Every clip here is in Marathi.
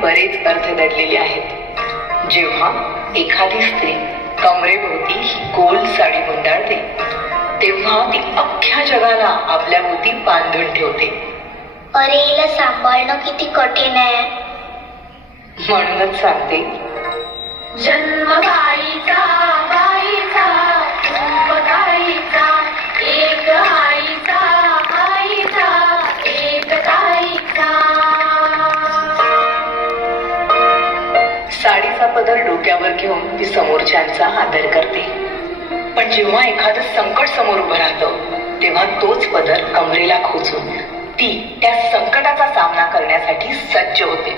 बरेच अर्थ दडलेले आहेत. जेव्हा एखादी स्त्री कमरेभोवती ही गोल साडी गुंडाळते तेव्हा ती अख्ख्या जगाला आपल्या भोवती बांधून ठेवते. अरे हिला सांभाळणं किती कठीण आहे. म्हणूनच सांगते, जन्म गाईचा गाईचा रूप गाईचा, एक आईचा आईचा एक गाईचा. साडीचा पदर डोक्यावर घेऊन ती समोरच्यांचा आदर करते. पण जेव्हा एखादं संकट समोर उभं राहतं तेव्हा तोच पदर कमरेला खोचून ती त्या संकटाचा सामना करण्यासाठी सज्ज होते.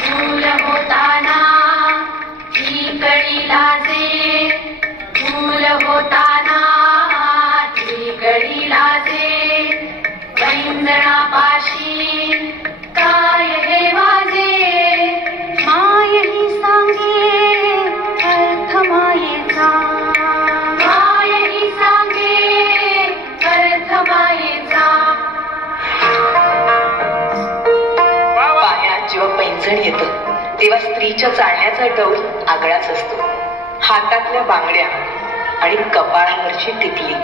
फूल होताना ती कळी लाजे, फूल होताना ती कळी लाजे, वैंदणापाशी काय हे वाजे, माय ही सांगे अर्थ मायेचा, माय ही सांगे अर्थ मायेचा. पायात जेव्हा पैंजण येतं तेव्हा स्त्रीच्या चालण्याचा डौल आगळाच असतो. हातातल्या बांगड्या आणि कपाळावरची टिकली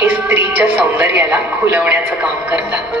हे स्त्रीच्या सौंदर्याला खुलवण्याचं काम करतात.